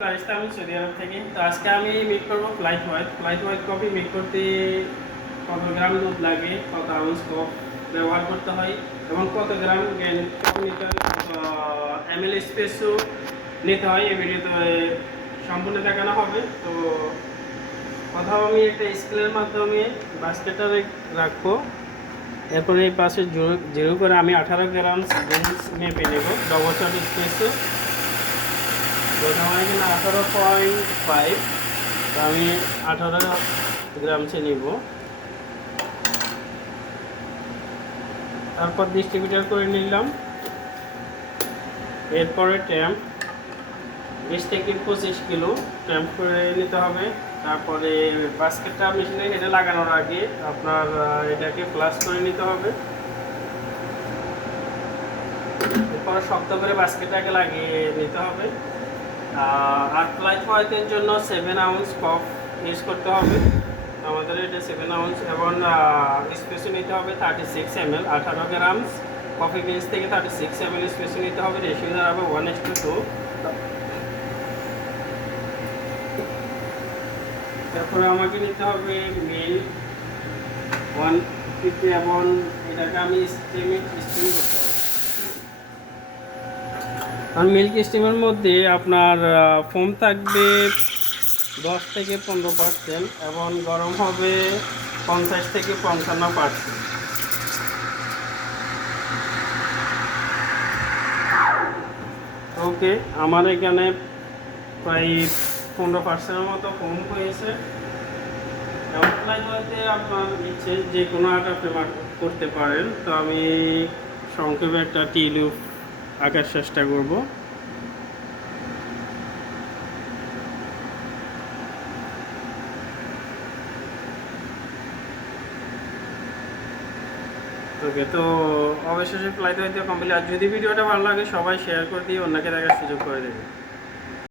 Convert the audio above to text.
আমি সৌদি আরব থেকে। তো আজকে আমি মেক করবো ফ্লাইট হোয়াইট কফি মেক করতে কত গ্রাম দুধ লাগে, কত আউন্স কফ ব্যবহার করতে হয় এবং কত গ্রাম কফি নিতে হয়, কত এমএল স্পেসও নিতে হয় এই ভিডিওতে সম্পূর্ণ দেখানো হবে। তো প্রথম আমি একটা স্কেলের মাধ্যমে বাস্কেটটা রাখবো, এরপরে এই পাশে জিরো করে আমি 18 গ্রাম বিনস মেপে নেব ডবল শট স্পেসও। প্রথমে এখানে 18.5, তো আমি 18 গ্রামসে নিব, তারপর ডিস্ট্রিবিউটার করে নিলাম। এরপরে ট্যাম্প 20 থেকে 25 কিলো ট্যাম্প করে নিতে হবে। তারপরে বাস্কেটটা মেশিনে হেডে লাগানোর আগে আপনার এটাকে ফ্লাশ করে নিতে হবে। এরপরে শক্ত করে বাস্কেটটাকে লাগিয়ে নিতে হবে। আর ফ্লাইট হোয়াইটের জন্য 7 আউন্স কফ ইউজ করতে হবে আমাদের, এটা 7 আউন্স এবং স্পেসও নিতে হবে 36 ml। 18 গ্রাম কফি বিনস থেকে 36 ml স্পেসও নিতে হবে, রেশিও দাঁড়াবে 1:2। তারপরে আমাকে নিতে হবে মিল্ক 150 এবং এটাকে আমি স্টিম করতে হবে। আর মিল্ক স্টিমের মধ্যে আপনার ফোম থাকবে 10 থেকে 15% এবং গরম হবে 50 থেকে 55%। ওকে, আমার এখানে প্রায় 15%-এর মতো কম হয়েছে। অ্যাপ্লাই করতে আপনার ইচ্ছে যে কোনো আকার পেপার করতে পারেন। তো আমি সংক্ষেপে একটা টিউলিপ আঁকার চেষ্টা করব। ওকে, তো অবশেষে ফ্লাইট হইতে কমপ্লিট। আর যদি ভিডিওটা ভালো লাগে সবাই শেয়ার করে দিয়ে অন্যকে দেখার সুযোগ করে দেবে।